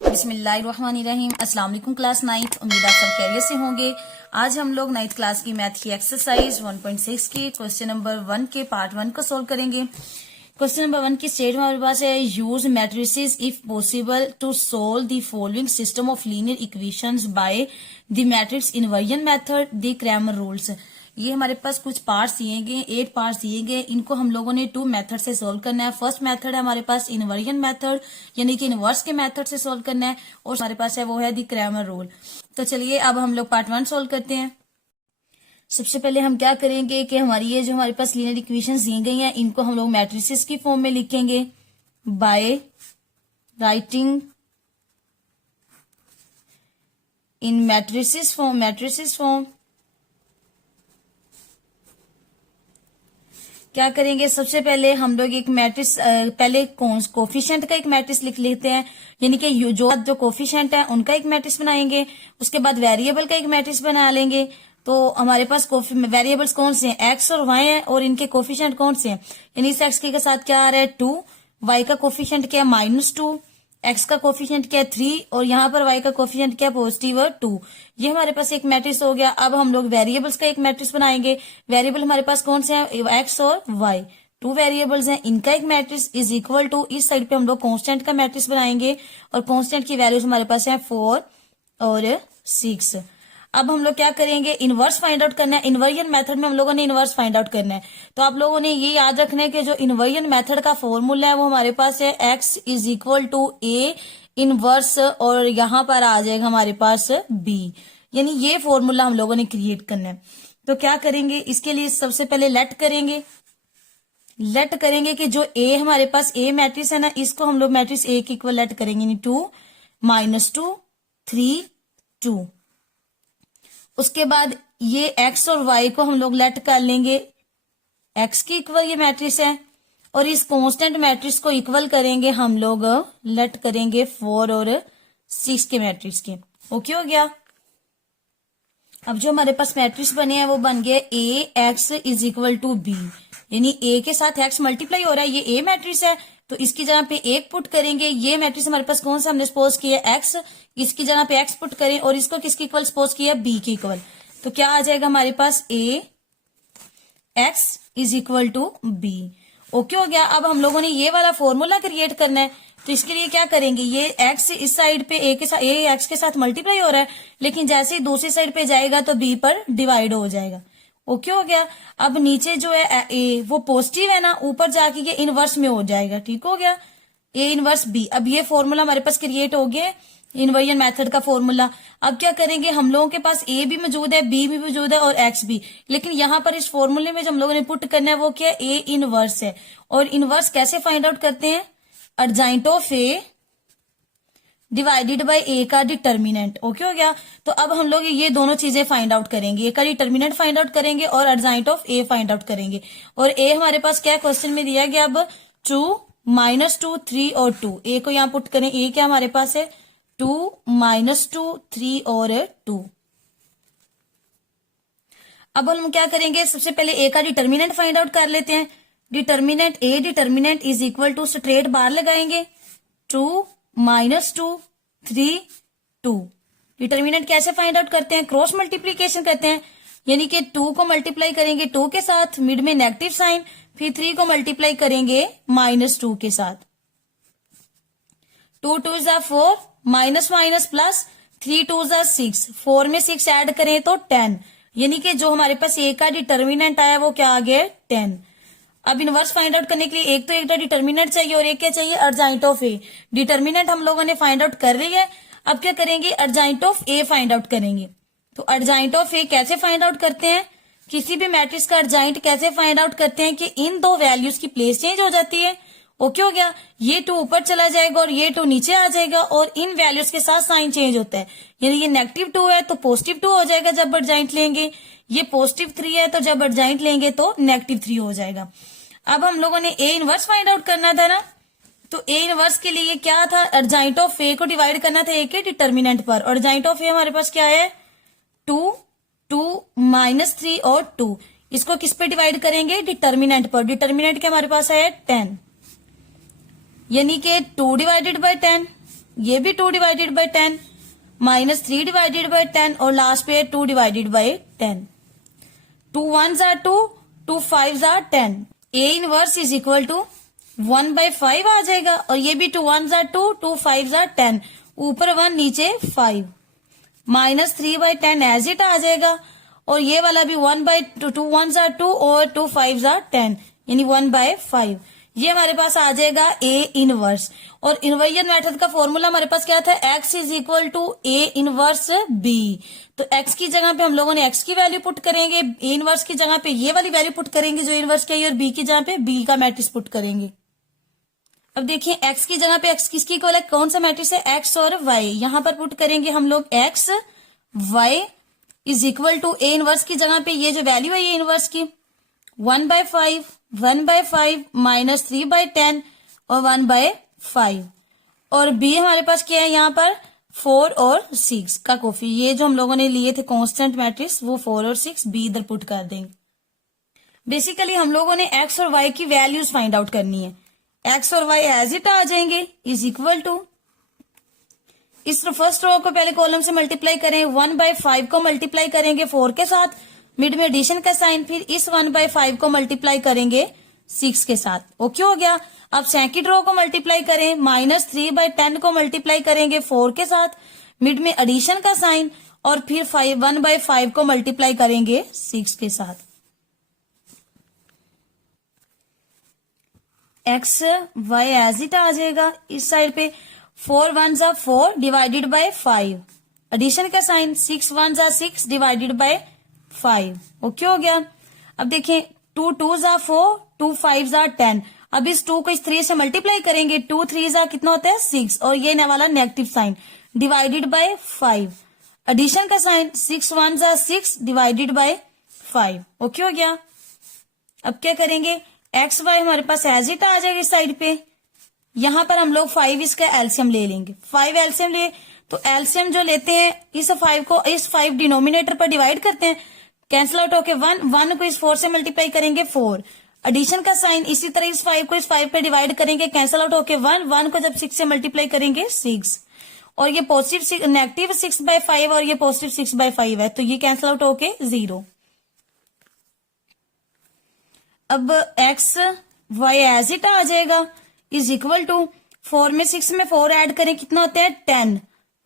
बिस्मिल्लाहिर्रहमानिर्रहीम। अस्सलाम वालेकुम क्लास 9th। उम्मीद आप सब खैरियत से होंगे। आज हम लोग 9th क्लास की मैथ की एक्सरसाइज 1.6 के क्वेश्चन नंबर 1 के पार्ट 1 को सोल्व करेंगे। क्वेश्चन नंबर 1 की स्टेटमेंट हमारे पास है, use matrices if possible to solve the following system of linear equations by the matrix inversion method the Cramer rules. ये हमारे पास कुछ पार्ट्स दिए गए, 8 पार्ट्स दिए गए। इनको हम लोगों ने 2 मेथड से सोल्व करना है। फर्स्ट मेथड है हमारे पास इन्वर्जन मेथड, यानी कि इनवर्स के मेथड से सोल्व करना है, और हमारे पास है वो है द क्रैमर रूल। तो चलिए अब हम लोग पार्ट 1 सोल्व करते हैं। सबसे पहले हम क्या करेंगे कि हमारी ये जो हमारे पास लीनियर इक्वेशंस दी गई हैं, इनको हम लोग मैट्रिसेस की फॉर्म में लिखेंगे by writing in matrices form. क्या करेंगे, सबसे पहले हम लोग एक मैट्रिक्स, पहले कोफिशिएंट का एक मैट्रिक्स लिख लेते हैं, यानी कि जो कोफिशिएंट है उनका एक मैट्रिक्स बनाएंगे। उसके बाद वेरिएबल का एक मैट्रिक्स बना लेंगे। तो हमारे पास वेरिएबल्स कौन से हैं, एक्स और वाई हैं, और इनके कोफिशिएंट कौन से हैं, यानी इस एक्स के साथ क्या आ रहा है 2, वाई का कोफिशिएंट क्या है -2, एक्स का कोफिशिएंट क्या है 3, और यहाँ पर वाई का कोफिशिएंट क्या पॉजिटिव 2। ये हमारे पास एक मैट्रिक्स हो गया। अब हम लोग वेरिएबल्स का एक मैट्रिक्स बनाएंगे। वेरिएबल हमारे पास कौन से हैं, एक्स और वाई, 2 वेरिएबल्स हैं, इनका एक मैट्रिक्स इज इक्वल टू, इस साइड पे हम लोग कांस्टेंट का मैट्रिक्स बनाएंगे, और कांस्टेंट की वैल्यूज हमारे पास है 4 और 6। अब हम लोग क्या करेंगे, इनवर्स फाइंड आउट करना है। इन्वर्जन मेथड में हम लोगों ने इनवर्स फाइंड आउट करना है। तो आप लोगों ने ये याद रखना है कि जो इन्वर्जन मेथड का फॉर्मूला है वो हमारे पास है x is equal to A inverse, और यहाँ पर आ जाएगा हमारे पास b, यानी ये फॉर्मूला हम लोगों ने क्रिएट करना है। तो क्या करेंगे, इसके लिए सबसे पहले लेट करेंगे कि जो a हमारे पास a मैट्रिक्स है ना, इसको हम लोग मैट्रिक्स a के इक्वल लेट करेंगे, यानी 2 -2 3 2। उसके बाद ये x और y को हम लोग लेट कर लेंगे, x के इक्वल ये मैट्रिक्स है, और इस कांस्टेंट मैट्रिक्स को इक्वल करेंगे हम लोग, लेट करेंगे 4 और 6 के मैट्रिक्स के। ओके हो गया। अब जो हमारे पास मैट्रिक्स बने हैं वो बन गए a x is equal to b, यानी a के साथ x मल्टीप्लाई हो रहा है, ये a मैट्रिक्स है, तो इसकी जगह पे 1 पुट करेंगे। ये मैट्रिक्स हमारे पास कौन सा हमने सपोज किया x, इसकी जगह पे x पुट करें, और इसको किसके इक्वल सपोज किया, b के इक्वल। तो क्या आ जाएगा हमारे पास a x is equal to b। Okay हो गया। अब हम लोगों ने ये वाला फॉर्मूला क्रिएट करना है, तो इसके लिए क्या करेंगे, ये x इस साइड पे a x के साथ मल्टीप्लाई हो रहा है, लेकिन जैसे ही दूसरी साइड पे जाएगा तो b पर डिवाइड हो जाएगा। ओके हो गया। अब नीचे जो है a वो पॉजिटिव है ना, ऊपर जाके ये इनवर्स में हो जाएगा। ठीक हो गया, a इनवर्स b। अब ये फॉर्मूला हमारे पास क्रिएट हो गया, इन्वर्जन मेथड का फॉर्मूला। अब क्या करेंगे, हम लोगों के पास a भी मौजूद है, b भी मौजूद है, और x भी, लेकिन यहाँ पर इस फॉर्मूले में जो हम लोगों ने पुट करना है वो क्या है, a इनवर्स है। और इनवर्स कैसे फाइंड आउट करते हैं, urgent of a divided by a का डिटर्मिनेंट। ओके हो गया। तो अब हम लोग ये दोनों चीजें फाइंड आउट करेंगे, a का डिटर्मिनेंट फाइंड आउट करेंगे और urgent of a find out करेंगे। और a हमारे पास क्या क्वेश्चन में दिया गया, अब 2 -2 3 और 2, a को यहाँ पुट करें, a क्या हमारे पास है 2 -2 3 और 2। अब हम क्या करेंगे, सबसे पहले a का डिटर्मिनेंट फाइंड आउट कर लेते हैं। Determinant is equal to, straight bar लगाएंगे, 2 -2 3 2। डिटर्मिनेंट कैसे फाइंड आउट करते हैं, क्रॉस मल्टीप्लीकेशन करते हैं, यानी कि 2 को मल्टीप्लाई करेंगे 2 के साथ, मिड में नेगेटिव साइन, फिर 3 को मल्टीप्लाई करेंगे -2 के साथ। 2 2 = 4, माइनस माइनस प्लस, 3 2 = 6, 4 में 6 ऐड करें तो 10, यानी कि जो हमारे पास a का डिटर्मिनेंट आया वो क्या आ गया 10। अब इनवर्स फाइंड आउट करने के लिए एक तो एक डिटर्मिनेंट चाहिए और एक क्या चाहिए, अर्जेंट ऑफ a। डिटर्मिनेंट हम लोगों ने फाइंड आउट कर लिया है। अब क्या करेंगे, urgent of a find out करेंगे। तो अर्जेंट ऑफ a कैसे फाइंड आउट करते हैं, किसी भी मैट्रिक्स का अर्जेंट कैसे फाइंड आउट करते हैं कि इन दो वैल्यूज की प्लेस चेंज हो जाती है। ओके हो गया, ये 2 ऊपर चला जाएगा और ये 2 नीचे आ जाएगा, और इन वैल्यूज के साथ साइन चेंज होता है, यानी ये -2 है तो +2 हो जाएगा जब अर्जेंट लेंगे, ये +3 है तो जब अर्जेंट लेंगे तो -3 हो जाएगा। अब हम लोगों ने a इनवर्स फाइंड आउट करना था ना, तो a इनवर्स के लिए क्या था, अर्जेंट ऑफ a को डिवाइड करना था a के डिटर्मिनेंट पर। अर्जेंट ऑफ a हमारे पास क्या है 2 2 -3 और 2, इसको किस पे डिवाइड करेंगे, डिटर्मिनेंट पर। डिटर्मिनेंट क्या हमारे पास है 10, यानी कि 2 डिवाइडेड बाय 10, ये भी 2 divided by 10, minus 3 divided by 10 और लास्ट पे 2 divided by 10। 2 1s are 2, 2 5s are 10। A inverse is equal to 1/5 आ जाएगा और ये भी 2 1s are 2, 2 5s are 10, ऊपर 1 नीचे 5, माइनस 3/10 एज इट आ जाएगा और ये वाला भी 1/2, 2 1s are 2 और 2 5s are 10 यानी 1/5। ये हमारे पास आ जाएगा A इनवर्स। और इन्वर्जन मेथड का फॉर्मूला हमारे पास क्या था, x is equal to A inverse B। तो x की जगह पे हम लोगों ने x की वैल्यू पुट करेंगे, A इनवर्स की जगह पे ये वाली वैल्यू पुट करेंगे जो इनवर्स की है, और B की जगह पे B का मैट्रिक्स पुट करेंगे। अब देखिए x की जगह पे x किसकी इक्वल है, कौन सा मैट्रिक्स है, x और y। यहां पर पुट करेंगे हम लोग x, y is equal to A inverse की जगह पे ये जो वैल्यू है ये इनवर्स की 1/5, 1/5 माइनस 3/10 और 1/5। और b हमारे पास क्या है यहाँ पर 4 और 6 का कोफी, ये जो हम लोगों ने लिए थे कांस्टेंट मैट्रिक्स वो 4 और 6 b इधर पुट कर देंगे। बेसिकली हम लोगों ने x और y की वैल्यूज फाइंड आउट करनी है। x और y एज इट आ जाएंगे इज इक्वल टू, इस फर्स्ट रो को पहले कॉलम से मल्टीप्लाई करें, 1/5 को मल्टीप्लाई करेंगे 4 के साथ, मिड में एडिशन का साइन, फिर इस 1/5 को मल्टीप्लाई करेंगे 6 के साथ। ओके हो गया। अब सेकंड रो को मल्टीप्लाई करें, माइनस 3/10 को मल्टीप्लाई करेंगे 4 के साथ, मिड में एडिशन का साइन, और फिर 1/5 को मल्टीप्लाई करेंगे 6 के साथ। x y एज इट आ जाएगा इस साइड पे, 4 1s are 4 divided by 5, addition का sign, 6 1s are 6 divided by 5। Okay हो गया। अब देखें 2 2s are 4, 2 5s are 10। अब इस 2 को इस 3 से मल्टीप्लाई करेंगे, 2 3s are कितना होता है 6, और ये वाला negative sign divided by 5, addition का sign, 6 1s are 6 divided by 5। Okay हो गया। अब क्या करेंगे, एक्स वाई हमारे पास एज इट आ जाएगा इस साइड पे। यहां पर हम लोग 5 इसका एलसीएम ले लेंगे, 5 एलसीएम ले, तो एलसीएम जो लेते हैं इस 5 को इस 5 डिनोमिनेटर पर डिवाइड करते हैं, कैंसिल आउट होके 1 1 को इस 4 से मल्टीप्लाई करेंगे 4, एडिशन का साइन, इसी तरह इस 5 को इस 5 पे डिवाइड करेंगे, कैंसिल आउट होके 1 1 को जब 6 से मल्टीप्लाई करेंगे 6, और ये पॉजिटिव नेगेटिव 6/5 और ये पॉजिटिव 6/5 है, तो ये कैंसिल आउट होके 0। अब एक्स वाई एज इट आ जाएगा इज इक्वल टू 4 में 6 में 4 ऐड करें कितना होता है 10,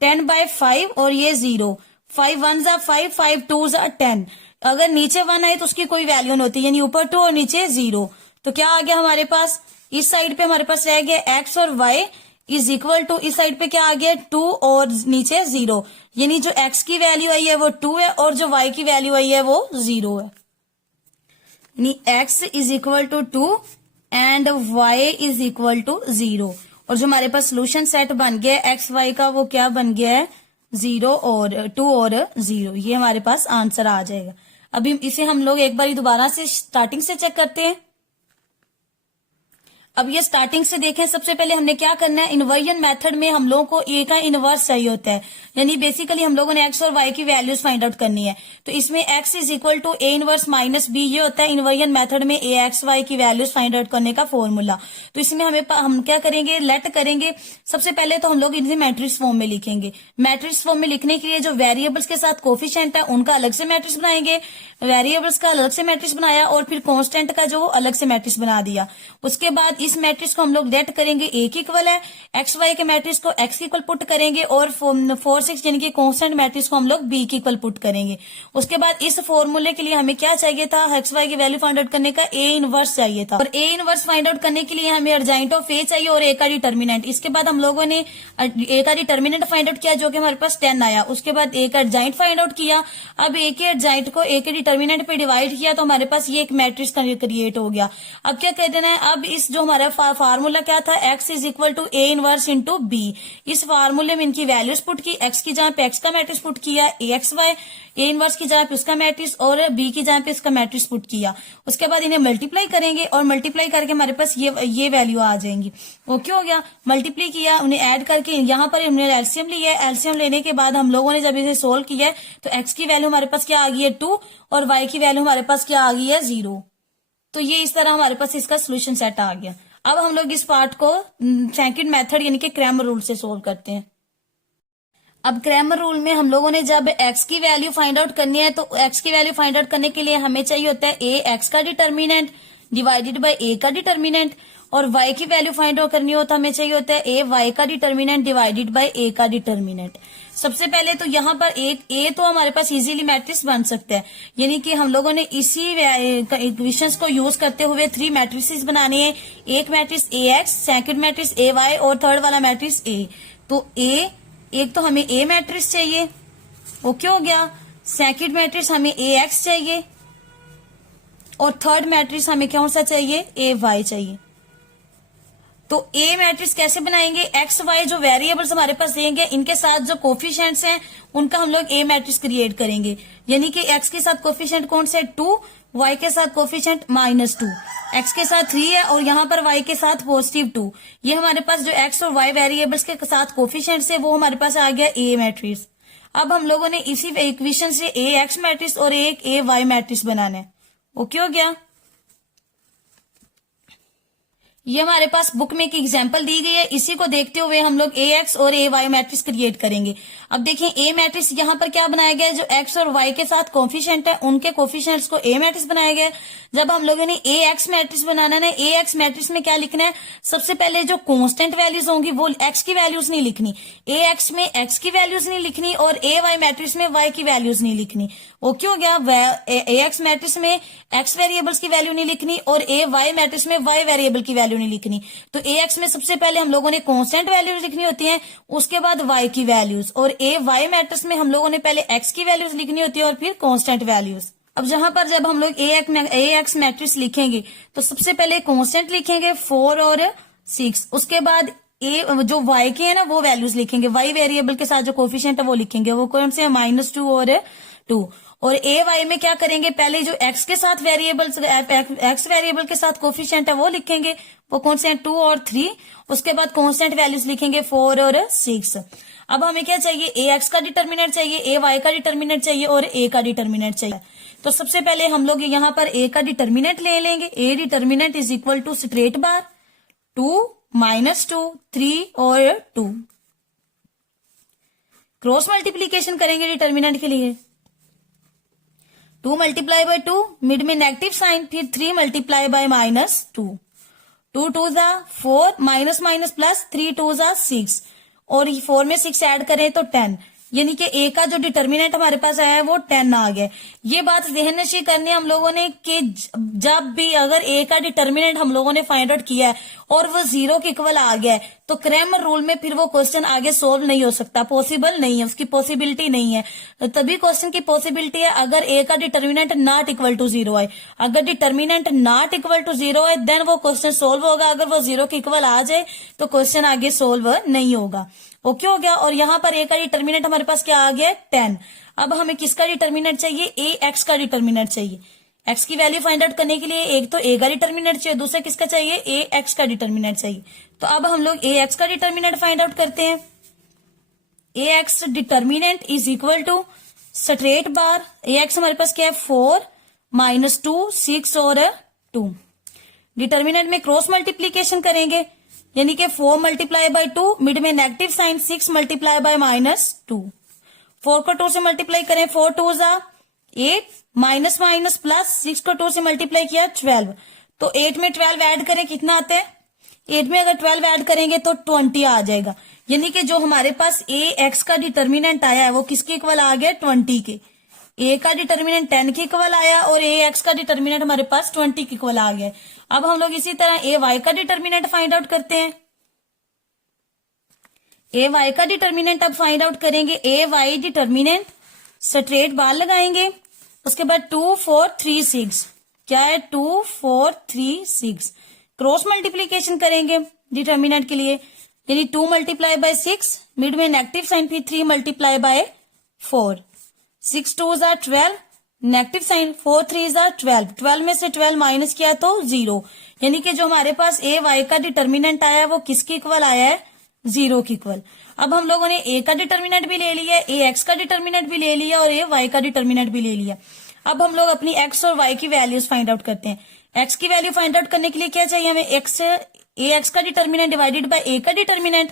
10/5 और ये 0, 5 1s are 5, 5 2s are 10। अगर नीचे 1 आए तो उसकी कोई वैल्यू नहीं होती, यानी ऊपर 2 और नीचे 0, तो क्या आ गया हमारे पास, इस साइड पे हमारे पास रह गया एक्स और वाई इज इक्वल टू, इस साइड पे क्या आ गया 2 और नीचे 0, यानी जो एक्स की वैल्यू आई है वो 2 है और जो वाई की वैल्यू आई है वो 0 है, यानी x is equal to 2 and y is equal to 0। और जो हमारे पास सोल्यूशन सेट बन गया है एक्स वाई का वो क्या बन गया है 0 और 2 और 0, ये हमारे पास आंसर आ जाएगा। अभी इसे हम लोग एक बार दोबारा से स्टार्टिंग से चेक करते हैं। अब ये स्टार्टिंग से देखें, सबसे पहले हमने क्या करना है, इन्वर्जन मेथड में हम लोगों को ए का इनवर्स चाहिए होता है, यानी बेसिकली हम लोगों ने एक्स और वाई की वैल्यूज फाइंड आउट करनी है। तो इसमें X is equal to A inverse minus B, ये होता है इन्वर्जन मेथड में ए एक्स वाई की वैल्यूज फाइंड आउट करने का फॉर्मूला। तो इसमें हम क्या करेंगे, लेट करेंगे। सबसे पहले तो हम लोग इसे मैट्रिक्स फॉर्म में लिखेंगे। मैट्रिक्स फॉर्म में लिखने के लिए जो वेरिएबल्स के साथ कोफिशिएंट है उनका अलग से मैट्रिक्स बनाएंगे, वेरिएबल्स का अलग से मैट्रिक्स बनाया और फिर कांस्टेंट का जो अलग से मैट्रिक्स बना दिया। उसके बाद इस मैट्रिक्स को हम लोग लेट करेंगे ए की इक्वल है, एक्स वाई के मैट्रिक्स को एक्स इक्वल पुट करेंगे और 4 6 यानी कि कांस्टेंट मैट्रिक्स को हम लोग बी की इक्वल पुट करेंगे। उसके बाद इस फॉर्मूले के लिए हमें क्या चाहिए था, एक्स वाई की वैल्यू फाइंड आउट करने का ए इनवर्स चाहिए था, और ए इनवर्स फाइंड आउट करने के लिए हमें अर्जेंट ऑफ ए चाहिए और ए का डिटर्मिनेंट। इसके बाद हम लोगों ने ए का डिटर्मिनेंट फाइंड आउट किया जो कि हमारे पास 10 आया। उसके बाद ए का अर्जेंट फाइंड आउट किया। अब ए के अर्जेंट को ए के डिटर्मिनेंट पे डिवाइड किया तो हमारे पास ये एक मैट्रिक्स क्रिएट हो गया। अब क्या कह देना है, अब इस जो हमारा फार्मूला क्या था, X is equal to A inverse into B. इस फार्मूले में इनकी वैल्यूज पुट की, एक्स की जगह पे एक्स का मैट्रिक्स पुट किया, ए एक्स वाई, ए इनवर्स की जगह पे उसका मैट्रिक्स और बी की जगह पे इसका मैट्रिक्स पुट किया। उसके बाद इन्हें मल्टीप्लाई करेंगे और मल्टीप्लाई करके हमारे पास ये वैल्यू आ जाएंगी। ओके हो गया। मल्टीप्लाई किया, उन्हें ऐड करके यहाँ पर हमने एलसीएम लिया है। एलसीएम लेने के बाद हम लोगों ने जब इसे सोल्व किया है तो एक्स की वैल्यू हमारे पास क्या आ गई है 2 और वाई की वैल्यू हमारे पास क्या आ गई है 0। तो ये इस तरह हमारे पास इसका सोल्यूशन सेट आ गया। अब हम लोग इस पार्ट को सेकंड मेथड यानी कि क्रैमर रूल से सोल्व करते हैं। अब क्रैमर रूल में हम लोगों ने जब x की वैल्यू फाइंड आउट करनी है तो x की वैल्यू फाइंड आउट करने के लिए हमें चाहिए होता है a x का डिटर्मिनेंट डिवाइडेड बाय a का डिटर्मिनेंट, और y की वैल्यू फाइंड आउट करनी हो तो हमें चाहिए होता है a y का डिटर्मिनेंट डिवाइडेड बाय a का डिटर्मिनेंट। सबसे पहले तो यहाँ पर एक a तो हमारे पास इजीली मैट्रिक्स बन सकता है, यानी कि हम लोगों ने इसी इक्वेशंस को यूज करते हुए 3 मैट्रिसेस बनाने हैं। एक matrix ax, second matrix ay और थर्ड वाला मैट्रिक्स a। तो एक तो हमें a मैट्रिक्स चाहिए, ओके हो गया। सेकंड मैट्रिक्स हमें ax चाहिए और थर्ड मैट्रिक्स हमें कौन सा चाहिए, ay चाहिए। तो a मैट्रिक्स कैसे बनाएंगे, एक्स वाई जो वेरिएबल्स हमारे पास देंगे इनके साथ जो कोफिशिएंट्स हैं उनका हम लोग a मैट्रिक्स क्रिएट करेंगे, यानी कि x के साथ कोफिशिएंट कौन से 2, y के साथ कोफिशिएंट -2, x के साथ 3 है और यहाँ पर y के साथ +2। ये हमारे पास जो x और y वेरिएबल्स के साथ कोफिशिएंट्स है वो हमारे पास आ गया a मैट्रिक्स। अब हम लोगों ने इसी इक्वेशन से ax मैट्रिक्स और एक ay मैट्रिक्स बनाना है, ओके हो गया। ये हमारे पास बुक में एक एग्जांपल दी गई है, इसी को देखते हुए हम लोग ax और ay मैट्रिक्स क्रिएट करेंगे। अब देखिए a मैट्रिक्स यहाँ पर क्या बनाया गया है, जो x और y के साथ कोफिशिएंट है उनके कोफिशिएंट्स को a मैट्रिक्स बनाया गया है। जब हम लोगों ने ax मैट्रिक्स बनाना है, ax मैट्रिक्स में क्या लिखना है, सबसे पहले जो कांस्टेंट वैल्यूज होंगी वो x की वैल्यूज नहीं लिखनी, ax में x की वैल्यूज नहीं लिखनी और ay मैट्रिक्स में y की वैल्यूज नहीं लिखनी, ओके हो गया। ax मैट्रिक्स में x वेरिएबल्स की वैल्यू नहीं लिखनी और ay मैट्रिक्स में y वेरिएबल की वैल्यू नहीं लिखनी। तो ax में सबसे पहले हम लोगों ने कांस्टेंट वैल्यूज लिखनी होती हैं, उसके बाद y की वैल्यूज, और ay मैट्रिक्स में हम लोगों ने पहले x की वैल्यूज लिखनी होती है और फिर कांस्टेंट वैल्यूज। अब जहां पर जब हम लोग ax मैट्रिक्स लिखेंगे तो सबसे पहले कांस्टेंट लिखेंगे 4 और 6, उसके बाद जो y के है ना वो वैल्यूज लिखेंगे, y वेरिएबल के साथ जो कोफिशिएंट है वो लिखेंगे, वो कौन से -2 और 2। और ay में क्या करेंगे, पहले जो x के साथ वेरिएबल्स x वेरिएबल के साथ कोफिशिएंट है वो लिखेंगे, वो कौन से हैं 2 और 3, उसके बाद कांस्टेंट वैल्यूज लिखेंगे 4 और 6। अब हमें क्या चाहिए, ax का डिटर्मिनेंट चाहिए, ay का डिटर्मिनेंट चाहिए और a का डिटर्मिनेंट चाहिए। तो सबसे पहले हम लोग यहाँ पर a का डिटर्मिनेंट ले लेंगे, a determinant is equal to straight bar 2 -2 3 और 2। क्रॉस मल्टीप्लीकेशन करेंगे डिटर्मिनेंट के लिए, 2 मल्टीप्लाई बाय 2 मिड में नेगेटिव साइन, फिर 3 मल्टीप्लाई बाय -2, 2 2 जा 4 माइनस माइनस प्लस 3 2 जा 6 और 4 में 6 ऐड करें तो 10, यानी कि a का जो डिटर्मिनेंट हमारे पास आया है वो 10 आ गया। ये बात ध्यान नशी करनी है हम लोगों ने कि जब भी अगर a का डिटर्मिनेंट हम लोगों ने फाइंड आउट किया है और वो 0 के इक्वल आ गया है तो क्रैमर रूल में फिर वो क्वेश्चन आगे सोल्व नहीं हो सकता, पॉसिबल नहीं है, उसकी पॉसिबिलिटी नहीं है। तभी क्वेश्चन की पॉसिबिलिटी है अगर a का डिटर्मिनेंट नॉट इक्वल टू 0 है। अगर डिटर्मिनेंट नॉट इक्वल टू 0 है देन वो क्वेश्चन सोल्व होगा, अगर वो 0 के इक्वल आ जाए तो क्वेश्चन आगे सोल्व नहीं होगा, ओके हो गया। और यहाँ पर a का डिटर्मिनेंट हमारे पास क्या आ गया 10। अब हमें किसका डिटर्मिनेंट चाहिए, ax का डिटर्मिनेंट चाहिए। x की वैल्यू फाइंड आउट करने के लिए एक तो a का डिटर्मिनेंट चाहिए, दूसरा किसका चाहिए, ax का डिटर्मिनेंट चाहिए। तो अब हम लोग ax का डिटर्मिनेंट फाइंड आउट करते हैं। ax determinant is equal to straight bar, ax हमारे पास क्या है 4 -2 6 और 2। डिटर्मिनेंट में क्रॉस मल्टीप्लीकेशन करेंगे, यानी कि 4 मल्टीप्लाई बाय 2 मिड में नेगेटिव साइन 6 मल्टीप्लाई बाय -2, 4 को 2 से मल्टीप्लाई करें 4 2 जा 8 माइनस माइनस प्लस 6 को 2 से मल्टीप्लाई किया 12, तो 8 में 12 ऐड करें कितना आता है, 8 में अगर 12 ऐड करेंगे तो 20 आ जाएगा। यानी कि जो हमारे पास ax का डिटर्मिनेंट आया है वो किसके इक्वल आ गया 20 के। a का डिटर्मिनेंट 10 के इक्वल आया और ax का डिटर्मिनेंट हमारे पास 20 के इक्वल आ गया। अब हम लोग इसी तरह ay का डिटर्मिनेंट फाइंड आउट करते हैं। ay का डिटर्मिनेंट अब फाइंड आउट करेंगे, ay डिटर्मिनेंट स्ट्रेट बार लगाएंगे, उसके बाद 2 4 3 6 क्या है 2 4 3 6, क्रॉस मल्टीप्लीकेशन करेंगे डिटर्मिनेंट के लिए, यानी 2 मल्टीप्लाई बाय 6 मिड में नेगेटिव साइन, फिर 3 मल्टीप्लाई बाय 4, 6 2 जा 12 नेगेटिव साइन, 4 3 जा 12, 12 में से 12 माइनस किया तो 0, यानी कि जो हमारे पास ए वाई का डिटर्मिनेंट आया है वो किसके इक्वल आया है 0 के इक्वल। अब हम लोगों ने ए का डिटर्मिनेंट भी ले लिया, ए एक्स का डिटर्मिनेंट भी ले लिया और ए वाई का डिटर्मिनेंट भी ले लिया। अब हम लोग अपनी एक्स और वाई की वैल्यूज फाइंड आउट करते हैं। एक्स की वैल्यू फाइंड आउट करने के लिए क्या चाहिए हमें, एक्स ए एक्स का डिटर्मिनेंट डिवाइडेड बाय ए का डिटर्मिनेंट,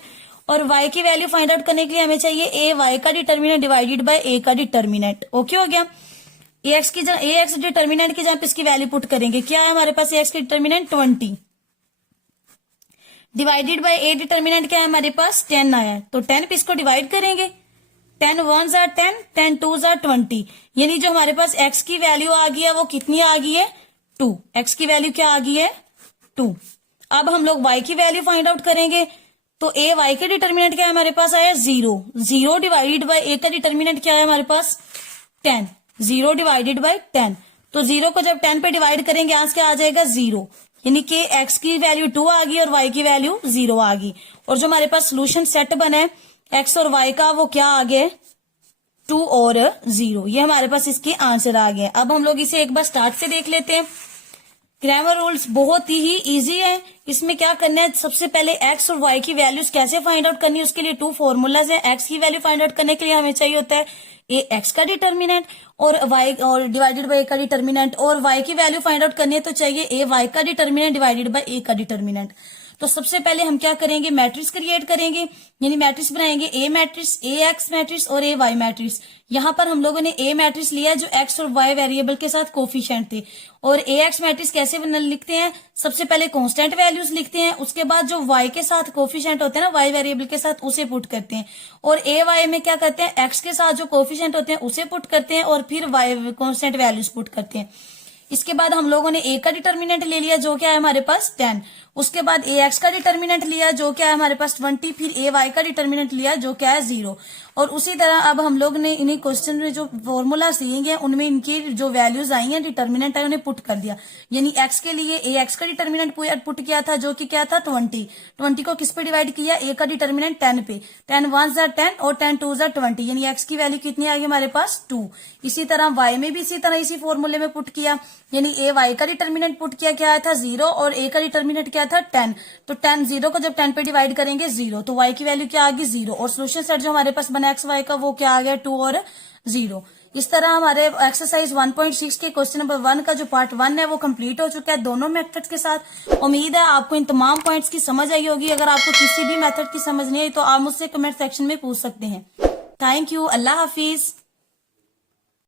और y की वैल्यू फाइंड आउट करने के लिए हमें चाहिए ए वाई का डिटर्मिनेंट डिवाइडेड बाय ए का डिटर्मिनेंट। ओके हो गया। ए एक्स डिटर्मिनेंट की जगह पे इसकी वैल्यू पुट करेंगे, क्या है हमारे पास ए एक्स की determinant 20 divided by A determinant क्या है हमारे पास 10 आया है, तो 10 पे इसको डिवाइड करेंगे, 10 1s are 10, 10 2s are 20, यानी जो हमारे पास x की वैल्यू आ गई है वो कितनी आ गई है 2। x की वैल्यू क्या आ गई है 2। अब हम लोग y की वैल्यू फाइंड आउट करेंगे, तो a y के डिटर्मिनेंट क्या है हमारे पास आया 0, 0 डिवाइडेड बाय a का डिटर्मिनेंट क्या है हमारे पास 10, 0 डिवाइडेड बाय 10, तो 0 को जब 10 पे डिवाइड करेंगे आज क्या आ जाएगा 0, यानी कि x की वैल्यू 2 आ गई और y की वैल्यू 0 आ गई, और जो हमारे पास सोल्यूशन सेट बना है x और y का वो क्या आ गया 2 और 0, ये हमारे पास इसके आंसर आ गए। अब हम लोग इसे एक बार स्टार्ट से देख लेते हैं। ग्रामर रूल्स बहुत ही इजी है, इसमें क्या करना है सबसे पहले x और y की वैल्यूज कैसे फाइंड आउट करनी है उसके लिए 2 फॉर्मूलाज है। x की वैल्यू फाइंड आउट करने के लिए हमें चाहिए होता है ए x का डिटर्मिनेंट और y और डिवाइडेड बाय a का डिटर्मिनेंट, और y की वैल्यू फाइंड आउट करनी है तो चाहिए ए y का डिटर्मिनेंट डिवाइडेड बाय a का डिटर्मिनेंट। तो सबसे पहले हम क्या करेंगे मैट्रिक्स क्रिएट करेंगे, यानी मैट्रिक्स बनाएंगे ए मैट्रिक्स, ए एक्स मैट्रिक्स और ए वाई मैट्रिक्स। यहाँ पर हम लोगों ने ए मैट्रिक्स लिया जो एक्स और वाई वेरिएबल के साथ कोफिशिएंट थे, और ए एक्स मैट्रिक्स कैसे लिखते हैं सबसे पहले कांस्टेंट वैल्यूज लिखते हैं, उसके बाद जो वाई के साथ कोफिशिएंट होते हैं ना वाई वेरिएबल के साथ उसे पुट करते हैं, और ए वाई में क्या करते हैं एक्स के साथ जो कोफिशिएंट होते हैं उसे पुट करते हैं और फिर वाई कांस्टेंट वैल्यूज पुट करते हैं। इसके बाद हम लोगों ने ए का डिटर्मिनेंट ले लिया जो क्या है हमारे पास 10, उसके बाद ए एक्स का डिटर्मिनेंट लिया जो क्या है हमारे पास 20, फिर ए वाई का डिटर्मिनेंट लिया जो क्या है 0, और उसी तरह अब हम लोग ने इन्हीं क्वेश्चन में जो फॉर्मूला दिए उनमें इनकी जो वैल्यूज आई हैं डिटर्मिनेंट है उन्हें पुट कर दिया, यानी एक्स के लिए ए एक्स का डिटर्मिनेंट पुट किया था जो कि क्या था 20, 20 को किस पे डिवाइड किया ए का डिटर्मिनेंट 10 पे, 10 1s are 10 और 10 2s are 20, यानी एक्स की वैल्यू कितनी आ गई हमारे पास 2। इसी तरह वाई में भी इसी तरह इसी फॉर्मूले में पुट किया, यानी ए वाई का डिटर्मिनेंट पुट किया क्या आया था 0 और ए का डिटर्मिनेंट क्या था 10, तो 10 0 को जब 10 पे डिवाइड करेंगे 0, तो y की वैल्यू क्या आ गई 0, और सोल्यूशन सेट जो हमारे पास बना एक्स वाई का वो क्या आ गया 2 और 0। इस तरह हमारे एक्सरसाइज 1.6 के क्वेश्चन नंबर 1 का जो पार्ट 1 है वो कंप्लीट हो चुका है दोनों मेथड्स के साथ। उम्मीद है आपको इन तमाम पॉइंट्स की समझ आई होगी। अगर आपको किसी भी मेथड की समझ नहीं आई तो आप मुझसे कमेंट सेक्शन में पूछ सकते हैं। Thank you. Allah Hafiz.